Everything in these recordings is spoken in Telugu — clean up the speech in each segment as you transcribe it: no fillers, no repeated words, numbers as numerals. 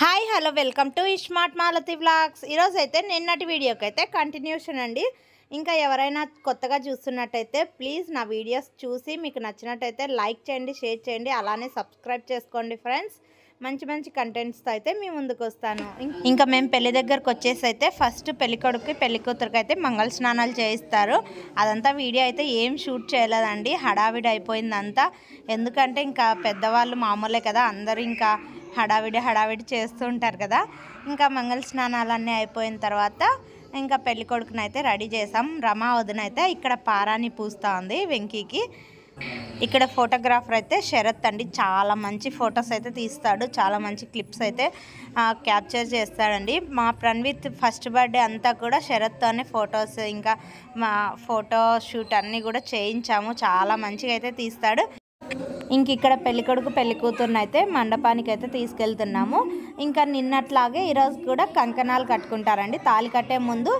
Hi hello welcome to smart Malathi vlogs. ఈరోజు అయితే నిన్నటి వీడియోకి అయితే కంటిన్యూషన్ అండి. ఇంకా ఎవరైనా కొత్తగా చూస్తున్నట్టయితే ప్లీజ్ నా వీడియోస్ చూసి మీకు నచ్చినట్టయితే లైక్ చేయండి, షేర్ చేయండి, అలానే సబ్స్క్రైబ్ చేసుకోండి ఫ్రెండ్స్. మంచి మంచి కంటెంట్స్తో అయితే మీ ముందుకు వస్తాను. ఇంకా మేము పెళ్లి దగ్గరకు వచ్చేసి అయితే ఫస్ట్ పెళ్ళికొడుకు పెళ్లి కూతురికి అయితే మంగళ స్నానాలు చేయిస్తారు. అదంతా వీడియో అయితే ఏం షూట్ చేయలేదండి, హడావిడి అయిపోయిందంతా. ఎందుకంటే ఇంకా పెద్దవాళ్ళు మామూలే కదా, అందరూ ఇంకా హడావిడి చేస్తూ ఉంటారు కదా. ఇంకా మంగళ స్నానాలన్నీ అయిపోయిన తర్వాత ఇంకా పెళ్లి కొడుకుని అయితే రెడీ చేసాం. రమా వదిన అయితే ఇక్కడ పారాని పూస్తూ ఉంది వెంకీకి. ఇక్కడ ఫోటోగ్రాఫర్ అయితే శరత్ అండి, చాలా మంచి ఫొటోస్ అయితే తీస్తాడు, చాలా మంచి క్లిప్స్ అయితే క్యాప్చర్ చేస్తాడండి. మా ప్రణవిత్ ఫస్ట్ బర్త్డే అంతా కూడా శరత్తోనే ఫొటోస్ ఇంకా మా ఫోటో షూట్ అన్నీ కూడా చేయించాము. చాలా మంచిగా అయితే తీస్తాడు. ఇంక ఇక్కడ పెళ్ళికొడుకు పెళ్లి కూతురుని అయితే మండపానికి అయితే తీసుకెళ్తున్నాము. ఇంకా నిన్నట్లాగే ఈరోజు కూడా కంకణాలు కట్టుకుంటారండి. తాళి కట్టే ముందు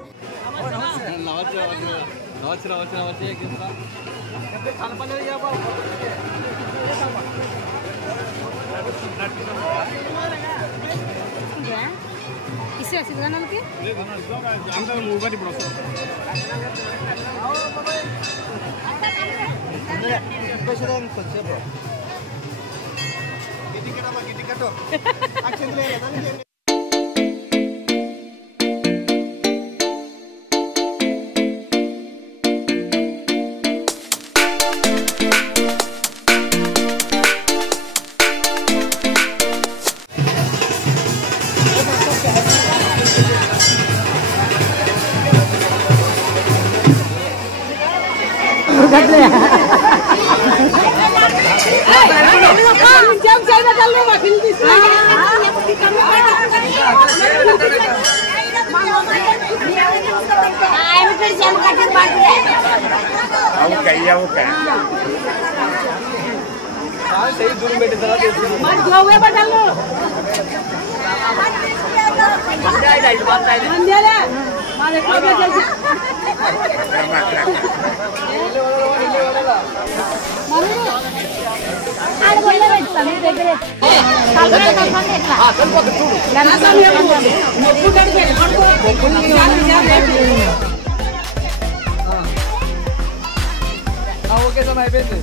ఓకే సార్ అయిపోయింది.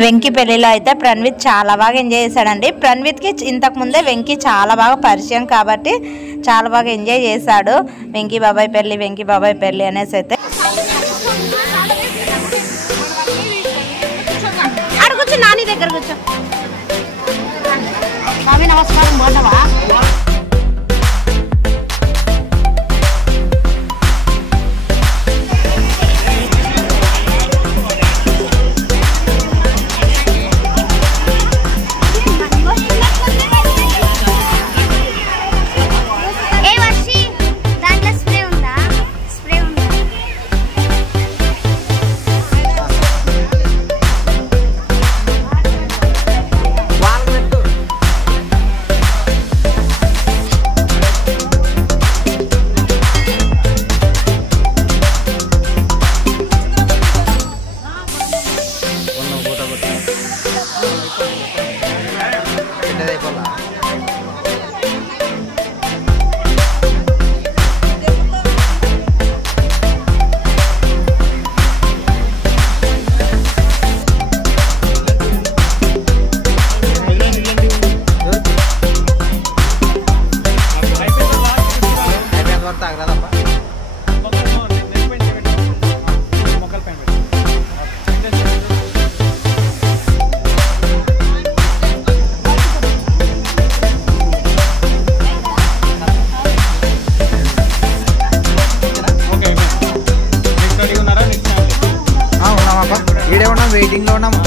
వెంకీ పెళ్ళిలో అయితే ప్రణవిత్ చాలా బాగా ఎంజాయ్ చేశాడండి. ప్రణవిత్కి ఇంతకు ముందే వెంకీ చాలా బాగా పరిచయం కాబట్టి చాలా బాగా ఎంజాయ్ చేశాడు. వెంకీ బాబాయ్ పెళ్ళి అనేసి అయితే అడుగుచ్చు నాని దగ్గర కూర్చో. నమస్కారం బాగున్నావా? వెయిటింగ్ లో ఉన్నాము.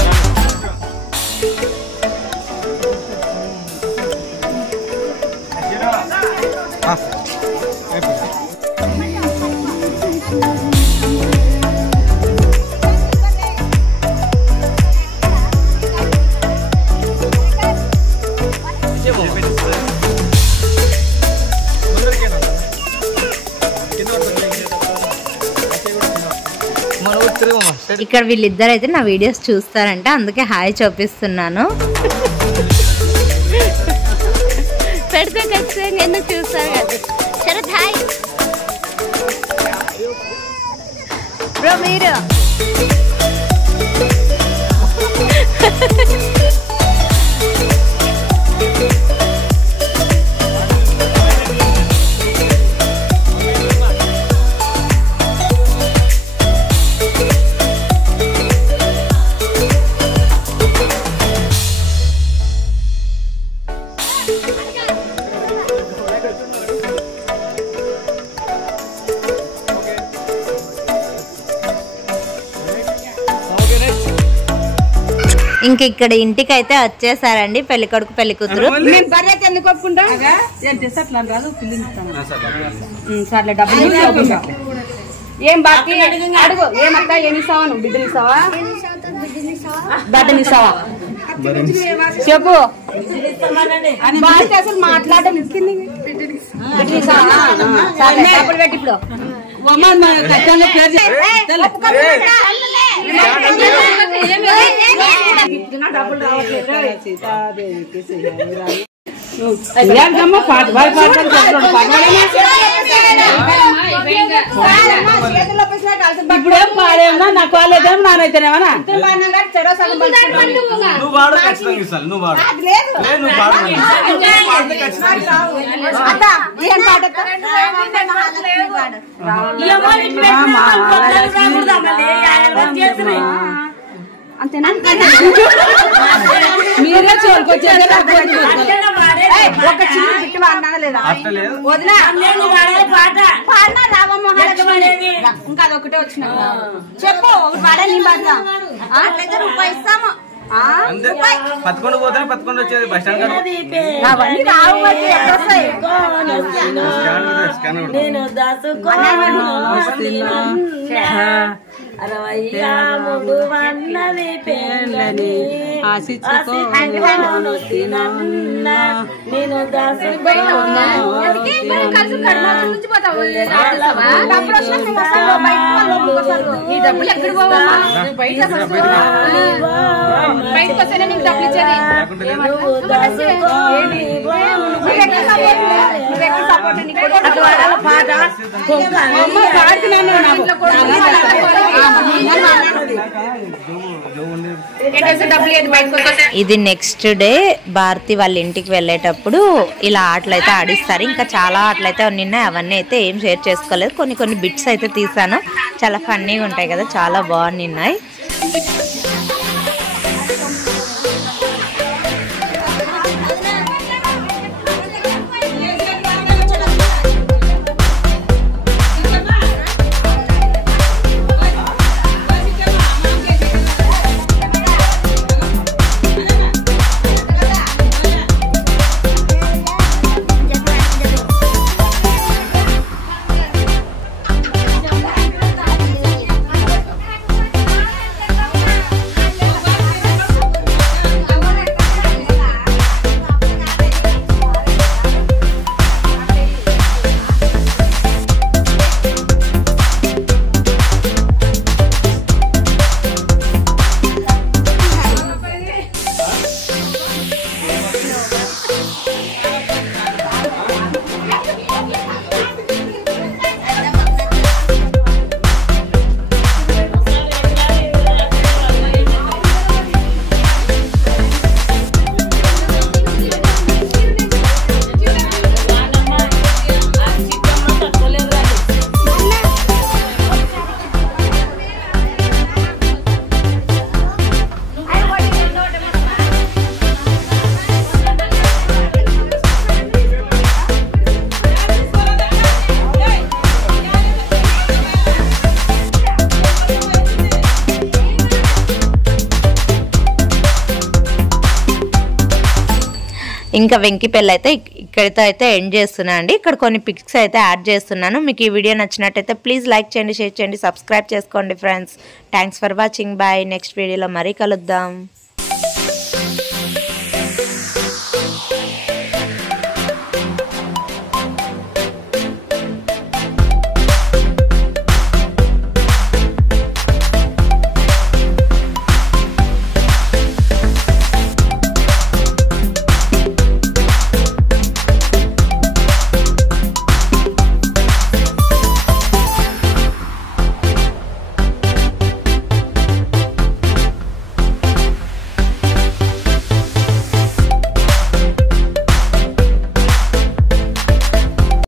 ఇక్కడ వీళ్ళిద్దరు అయితే నా వీడియోస్ చూస్తారంట, అందుకే హాయ్ చూపిస్తున్నాను. పెడితే ఖచ్చితంగా ఎందుకు చూస్తారు కదా. Sharath hi bro. మీరు ఇంక ఇక్కడ ఇంటికి అయితే వచ్చేసారండి పెళ్లి కొడుకు పెళ్లి కూతురు. ఏం బాకీ అడుగు. ఏమక్క ఏమి ఇస్తావా? నువ్వు బిడ్డని ఇస్తావా? బట్టని ఇస్తావా చెప్పు. బాకీ అసలు మాట్లాడడం ఇచ్చింది. డబ్బులు పెట్టి ఇప్పుడు డబ్బులు ఇప్పుడేం పాడేమన్నా నాకు వాళ్ళేదేమో నానైతేనేమన్నా అంతేనా? మీరే చూడుకొచ్చేది ఒక చిన్న బిట్టు వాడినా లేదా వదినా ఇంకా అదొకటే వచ్చిన చెప్పు. ఒకటి వాడే నీ బాధ రూపాయి ఇస్తాము. పదకొండు పోతే 11 వచ్చేది బస్ స్టాండ్ అవన్నీ రావు. అరవయ్యాముడు వన్నది పేర్లని నేను డబ్బులు ఎక్కడ బయటకు వస్తేనే నీకు డబ్బులు ఇచ్చేది. ఇది నెక్స్ట్ డే భారతి వాళ్ళ ఇంటికి వెళ్ళేటప్పుడు ఇలా ఆటలు అయితే ఆడిస్తారు. ఇంకా చాలా ఆటలు అయితే ఉన్నాయి, అవన్నీ అయితే ఏం షేర్ చేసుకోలేదు. కొన్ని బిట్స్ అయితే తీసాను, చాలా ఫన్నీగా ఉంటాయి కదా, చాలా బాగున్నాయి. ఇంకా వెంకి పెళ్ళి అయితే ఇక్కడితో అయితే ఎండ్ చేస్తున్నా అండి. ఇక్కడ కొన్ని పిక్స్ అయితే యాడ్ చేస్తున్నాను. మీకు ఈ వీడియో నచ్చినట్టయితే ప్లీజ్ లైక్ చేయండి, షేర్ చేయండి, సబ్స్క్రైబ్ చేసుకోండి friends. Thanks for watching. Bye. Next వీడియోలో మరీ కలుద్దాం.